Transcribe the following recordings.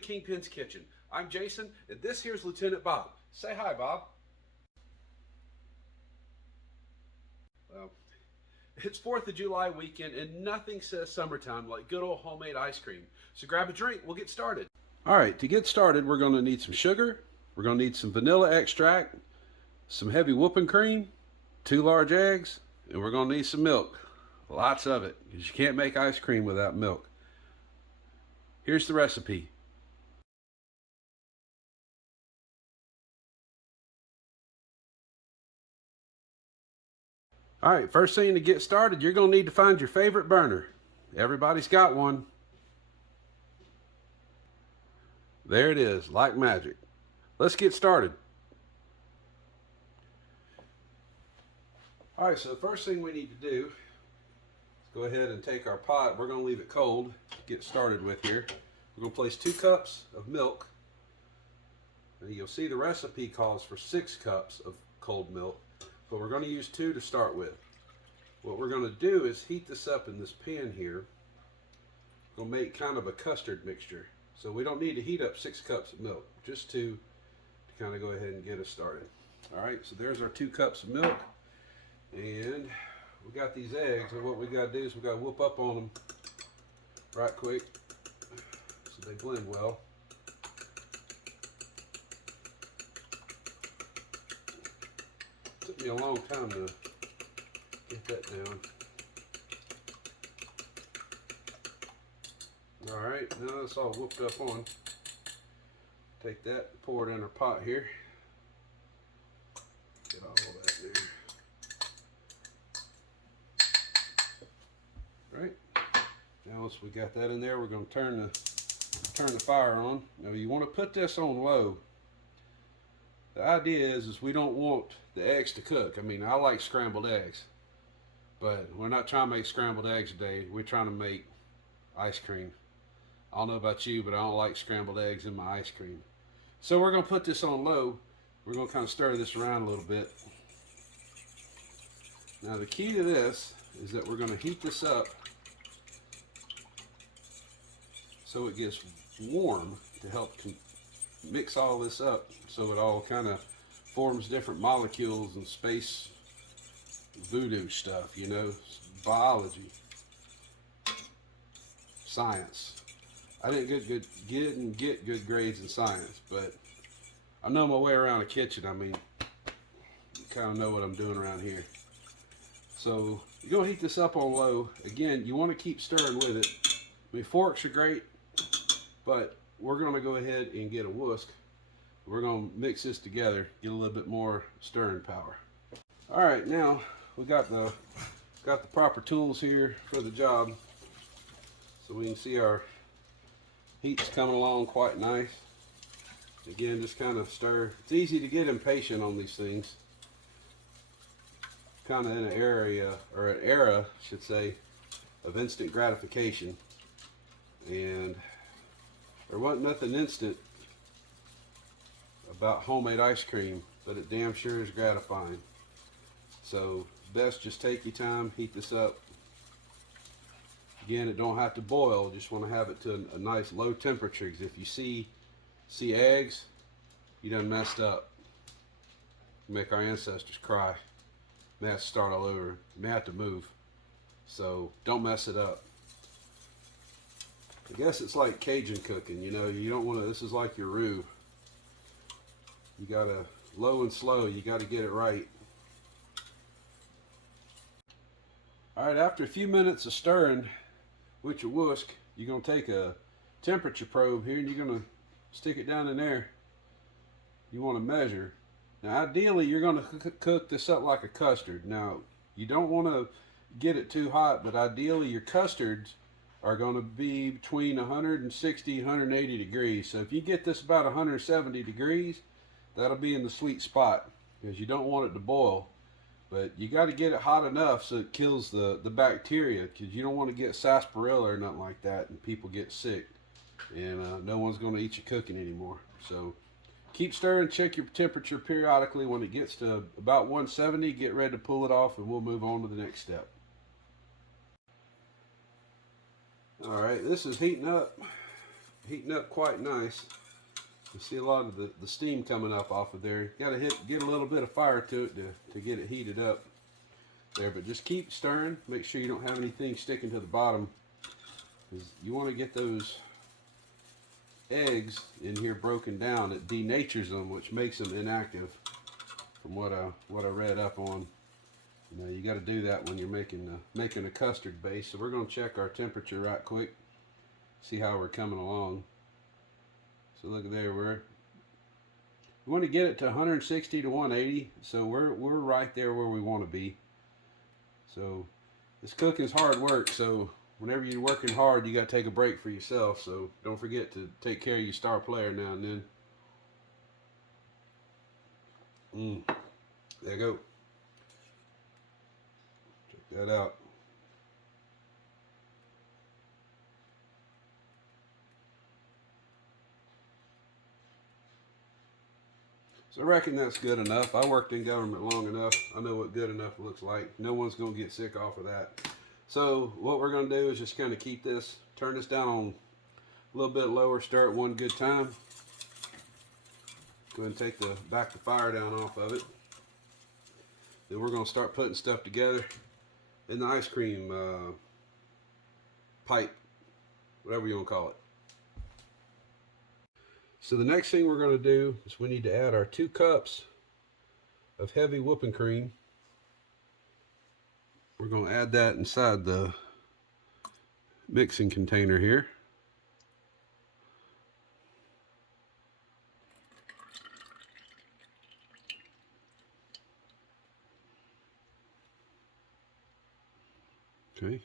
Kingpin's Kitchen. I'm Jason, and this here's Lieutenant Bob. Say hi, Bob. Well, it's 4th of July weekend, and nothing says summertime like good old homemade ice cream. So grab a drink, we'll get started. All right, to get started, we're going to need some sugar, we're going to need some vanilla extract, some heavy whipping cream, 2 large eggs, and we're going to need some milk. Lots of it, because you can't make ice cream without milk. Here's the recipe. All right, first thing to get started, you're going to need to find your favorite burner. Everybody's got one. There it is, like magic. Let's get started. All right, so the first thing we need to do is go ahead and take our pot. We're going to leave it cold to get started with here. We're going to place 2 cups of milk. And you'll see the recipe calls for 6 cups of cold milk, but we're going to use 2 to start with. What we're going to do is heat this up in this pan here. We'll make kind of a custard mixture. So we don't need to heat up 6 cups of milk, just 2 to kind of go ahead and get us started. All right, so there's our 2 cups of milk. And we got these eggs, and what we got to do is we got to whoop up on them right quick so they blend well. Took me a long time to get that down. All right, now it's all whooped up on. Take that, pour it in our pot here. Get all of that in there. Right. Now once we got that in there, we're going to turn the fire on. Now you want to put this on low. The idea is we don't want the eggs to cook. I mean, I like scrambled eggs, but we're not trying to make scrambled eggs today. We're trying to make ice cream. I don't know about you, but I don't like scrambled eggs in my ice cream. So we're going to put this on low. We're going to kind of stir this around a little bit. Now the key to this is that we're going to heat this up so it gets warm to help mix all this up so it all kind of forms different molecules and space voodoo stuff, you know, biology, science. I didn't get good grades in science, but I know my way around a kitchen. I mean, you kind of know what I'm doing around here. So you're going to heat this up on low. Again, you want to keep stirring with it. I mean, forks are great, but we're going to go ahead and get a whisk. We're going to mix this together, get a little bit more stirring power. All right, now we got the proper tools here for the job, so we can see our heat's coming along quite nice. Again, just kind of stir. It's easy to get impatient on these things. Kind of in an area, or an era, I should say, of instant gratification, and there wasn't nothing instant about homemade ice cream, but it damn sure is gratifying. So best just take your time, heat this up. Again, it don't have to boil, just want to have it to a nice low temperature, because if you see eggs, you done messed up. Make our ancestors cry. May have to start all over. You may have to move. So don't mess it up. I guess it's like Cajun cooking, you know, you don't want to, this is like your roux. You gotta, low and slow, you gotta get it right. Alright, after a few minutes of stirring with your whisk, you're gonna take a temperature probe here and you're gonna stick it down in there. You want to measure. Now ideally you're going to cook this up like a custard. Now you don't want to get it too hot, but ideally your custards are going to be between 160 and 180 degrees. So if you get this about 170 degrees, that'll be in the sweet spot, because you don't want it to boil. But you got to get it hot enough so it kills the bacteria, because you don't want to get sarsaparilla or nothing like that and people get sick, and no one's going to eat your cooking anymore. So keep stirring, check your temperature periodically. When it gets to about 170, get ready to pull it off and we'll move on to the next step. All right, this is heating up. heating up quite nice. You see a lot of the steam coming up off of there. You gotta get a little bit of fire to it to get it heated up there, but just keep stirring. Make sure you don't have anything sticking to the bottom, because you want to get those eggs in here broken down. It denatures them, which makes them inactive, from what I read up on. You know, you got to do that when you're making a custard base. So we're going to check our temperature right quick, see how we're coming along. So look at there, we want to get it to 160 to 180. So we're right there where we want to be. So this cooking is hard work. So whenever you're working hard, you got to take a break for yourself. So don't forget to take care of your star player now and then. There you go. Check that out. So I reckon that's good enough. I worked in government long enough. I know what good enough looks like. No one's going to get sick off of that. So what we're going to do is just kind of keep this, turn this down on a little bit lower, stir it one good time. Go ahead and take back the fire down off of it. Then we're going to start putting stuff together in the ice cream pipe, whatever you want to call it. So the next thing we're going to do is we need to add our 2 cups of heavy whipping cream. We're going to add that inside the mixing container here. Okay.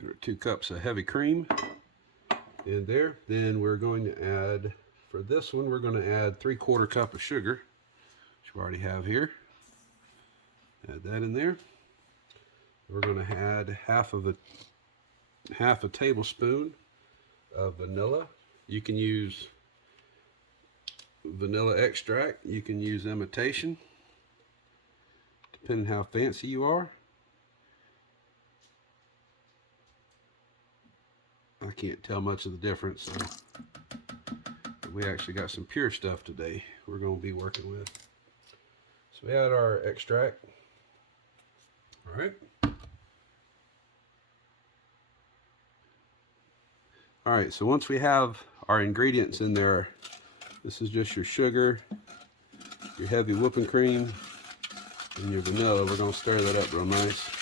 There are 2 cups of heavy cream in there. Then we're going to add, for this one, we're going to add 3/4 cup of sugar, which we already have here. Add that in there. We're going to add half a tablespoon of vanilla. You can use vanilla extract. You can use imitation, depending how fancy you are. I can't tell much of the difference. So we actually got some pure stuff today we're going to be working with. So we add our extract. All right. All right, so once we have our ingredients in there, this is just your sugar, your heavy whipping cream, and your vanilla. We're going to stir that up real nice.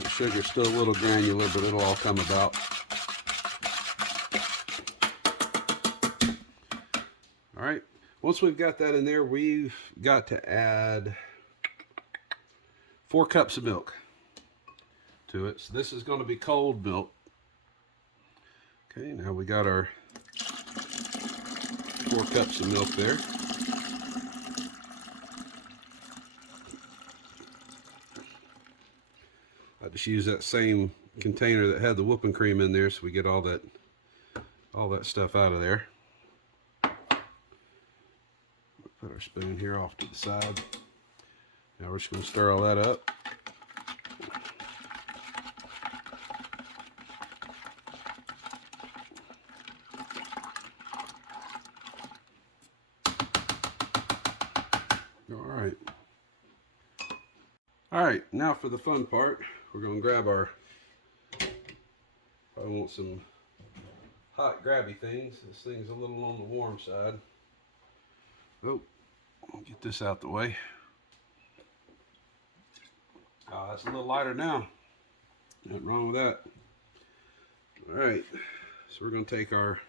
The sugar's still a little granular, but it'll all come about. All right, once we've got that in there, we've got to add 4 cups of milk to it. So this is going to be cold milk. Okay, now we got our 4 cups of milk there. I just use that same container that had the whipping cream in there, so we get all that stuff out of there. Put our spoon here off to the side. Now we're just going to stir all that up. All right, now for the fun part. We're going to grab our, I want some hot grabby things. This thing's a little on the warm side. Oh, I'll get this out the way. Oh, that's a little lighter now. Nothing wrong with that. All right, so we're going to take our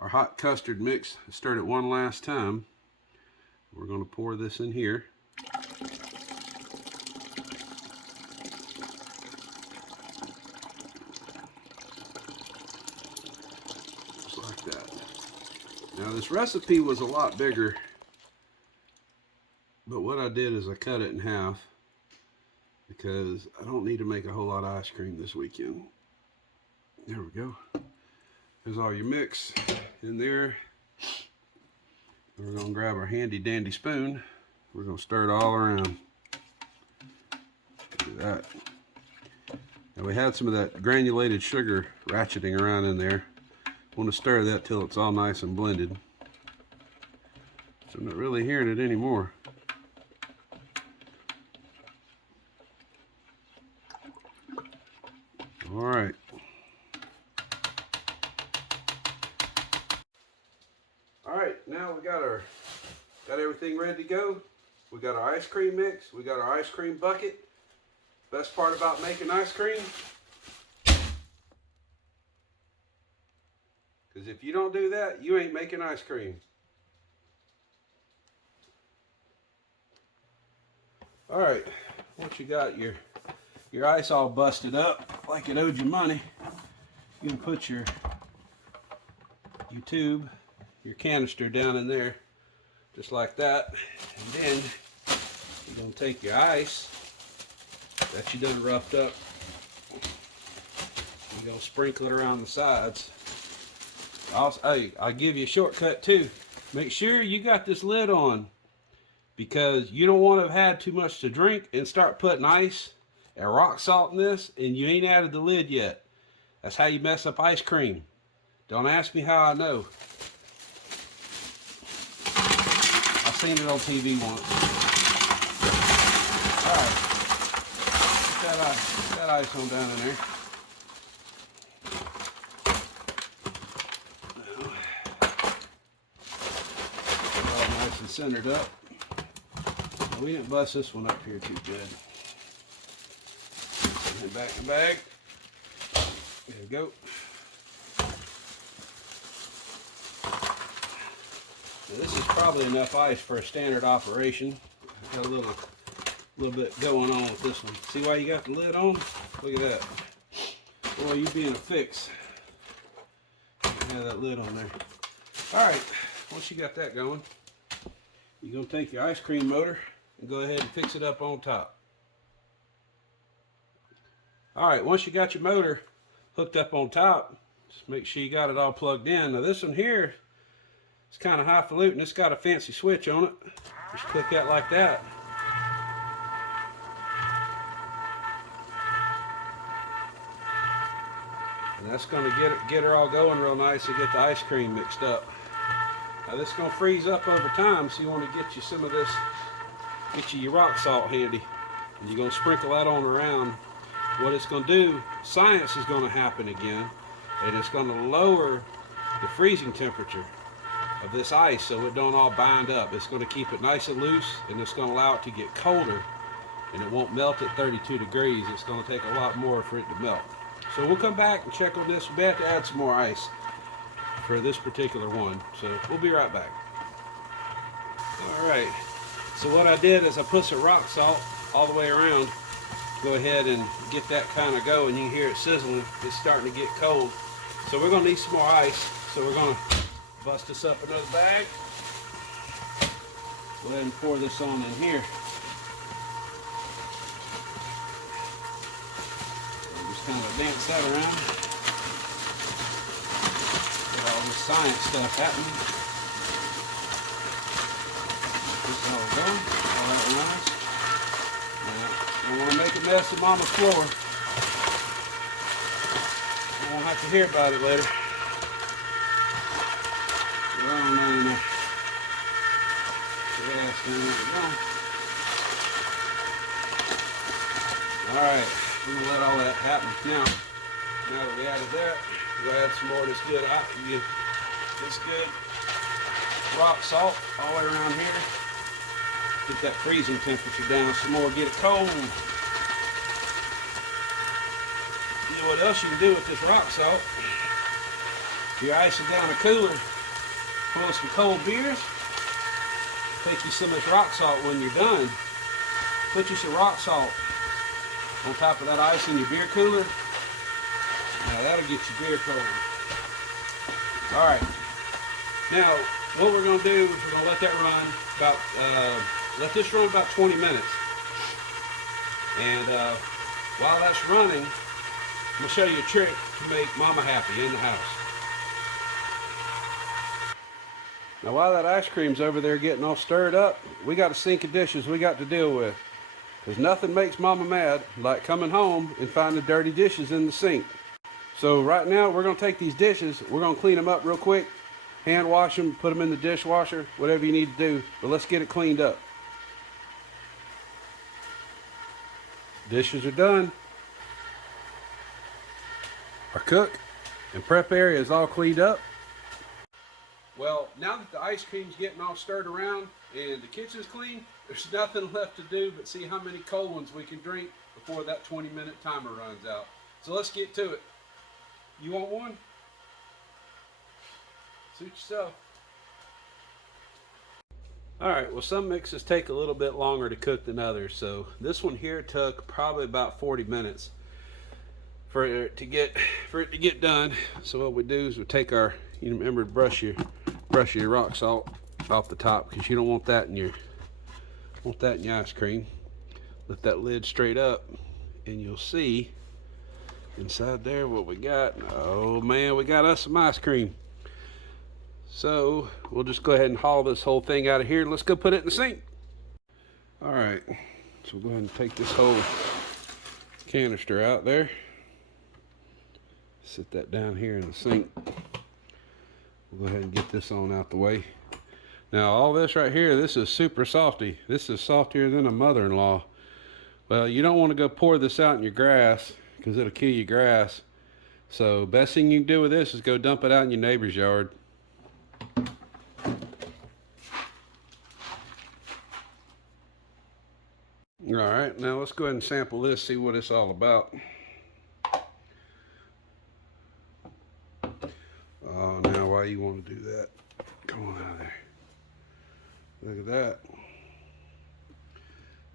hot custard mix, stir it one last time. We're going to pour this in here. Now this recipe was a lot bigger, but what I did is I cut it in half because I don't need to make a whole lot of ice cream this weekend. There we go. There's all your mix in there. We're gonna grab our handy dandy spoon. We're gonna stir it all around. Do that. And we had some of that granulated sugar ratcheting around in there. Want to stir that till it's all nice and blended. So I'm not really hearing it anymore. All right. All right, now we got everything ready to go. We got our ice cream mix. We got our ice cream bucket. Best part about making ice cream, because if you don't do that, you ain't making ice cream. All right, once you got your ice all busted up like it owed you money, you can put your tube, your canister down in there, just like that. And then you're gonna take your ice that you done roughed up. You're gonna sprinkle it around the sides. I'll give you a shortcut too. Make sure you got this lid on, because you don't want to have had too much to drink and start putting ice and rock salt in this and you ain't added the lid yet. That's how you mess up ice cream. Don't ask me how I know. I've seen it on TV once. Alright. Put that ice on down in there. All nice and centered up. We didn't bust this one up here too good. And back in the bag. There we go. Now this is probably enough ice for a standard operation. I got a little bit going on with this one. See why you got the lid on? Look at that. Boy, you being a fix. Have that lid on there. Alright, once you got that going, you're going to take your ice cream motor and go ahead and fix it up on top. Alright, once you got your motor hooked up on top, just make sure you got it all plugged in. Now this one here, it's kind of highfalutin. It's got a fancy switch on it. Just click that like that. And that's going to get her all going real nice and get the ice cream mixed up. Now this is going to freeze up over time, so you want to get you some of this, get you your rock salt handy. And you're going to sprinkle that on around. What it's going to do, science is going to happen again, and it's going to lower the freezing temperature of this ice so it don't all bind up. It's going to keep it nice and loose, and it's going to allow it to get colder, and it won't melt at 32 degrees. It's going to take a lot more for it to melt. So we'll come back and check on this. We have to add some more ice for this particular one, so we'll be right back. Alright, so what I did is I put some rock salt all the way around. Go ahead and get that kind of going. You can hear it sizzling. It's starting to get cold. So we're going to need some more ice. So we're going to bust this up another bag. Go ahead and pour this on in here. So just kind of advance that around. Get all this science stuff happening. This is how we're going. All that nice. Don't want to make a mess of Mama's floor. I won't have to hear about it later. Go on down in there. Yes, down there we go. Alright, we're going to let all that happen. Now that we added that, we'll add some more of this good rock salt all the way around here. Get that freezing temperature down some more, get it cold. You know what else you can do with this rock salt? If you're icing down a cooler full of some cold beers, take you some of this rock salt when you're done. Put you some rock salt on top of that ice in your beer cooler. Now that'll get your beer cold. Alright, now what we're going to do is we're going to let that run about let this run about 20 minutes. And while that's running, I'm going to show you a trick to make mama happy in the house. Now while that ice cream's over there getting all stirred up, we got a sink of dishes we got to deal with. Because nothing makes mama mad like coming home and finding dirty dishes in the sink. So right now we're going to take these dishes, we're going to clean them up real quick, hand wash them, put them in the dishwasher, whatever you need to do, but let's get it cleaned up. Dishes are done. Our cook and prep area is all cleaned up. Well, now that the ice cream's getting all stirred around and the kitchen's clean, there's nothing left to do but see how many cold ones we can drink before that 20-minute timer runs out. So let's get to it. You want one? Suit yourself. Alright, well some mixes take a little bit longer to cook than others, so this one here took probably about 40 minutes for it to get done. So what we do is we take our, you remember to brush your rock salt off the top, because you don't want that in your ice cream. Lift that lid straight up and you'll see inside there what we got. Oh man, we got us some ice cream. So we'll just go ahead and haul this whole thing out of here. Let's go put it in the sink. All right, so we'll go ahead and take this whole canister out there. Sit that down here in the sink. We'll go ahead and get this on out the way. Now all this right here, this is super salty. This is saltier than a mother-in-law. Well, you don't want to go pour this out in your grass because it'll kill your grass. So best thing you can do with this is go dump it out in your neighbor's yard. All right, now let's go ahead and sample this, see what it's all about. Oh, now why you want to do that? Come on out of there. Look at that.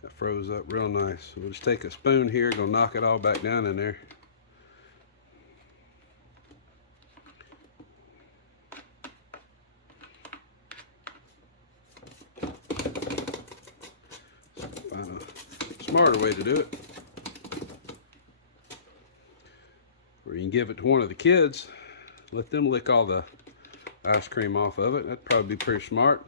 That froze up real nice. We'll just take a spoon here, gonna knock it all back down in there. Find a smarter way to do it. Or you can give it to one of the kids. Let them lick all the ice cream off of it. That'd probably be pretty smart.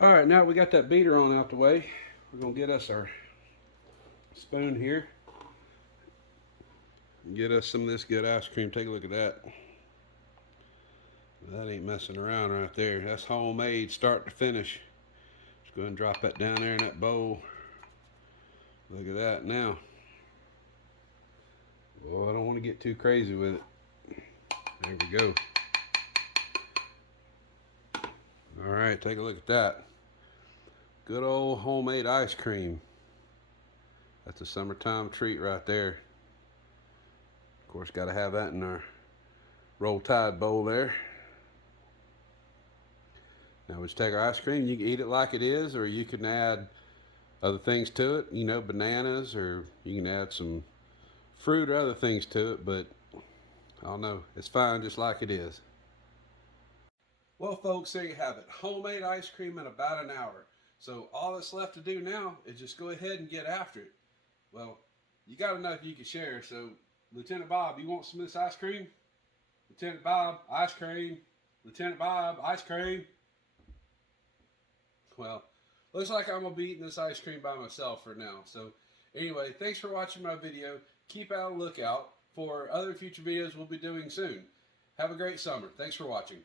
All right, now we got that beater on out the way. We're gonna get us our spoon here. Get us some of this good ice cream. Take a look at that. That ain't messing around right there. That's homemade start to finish. Just go ahead and drop that down there in that bowl. Look at that now. Well, I don't want to get too crazy with it. There we go. All right, take a look at that. Good old homemade ice cream. That's a summertime treat right there. Of course, got to have that in our Roll Tide bowl there. Now we just take our ice cream. You can eat it like it is, or you can add other things to it. You know, bananas, or you can add some fruit or other things to it, but I don't know, it's fine just like it is. Well folks, there you have it. Homemade ice cream in about an hour. So all that's left to do now is just go ahead and get after it. Well, you got enough you can share, so Lieutenant Bob, you want some of this ice cream? Lieutenant Bob, ice cream. Lieutenant Bob, ice cream. Well, looks like I'm going to be eating this ice cream by myself for now. So anyway, thanks for watching my video. Keep out a lookout for other future videos we'll be doing soon. Have a great summer. Thanks for watching.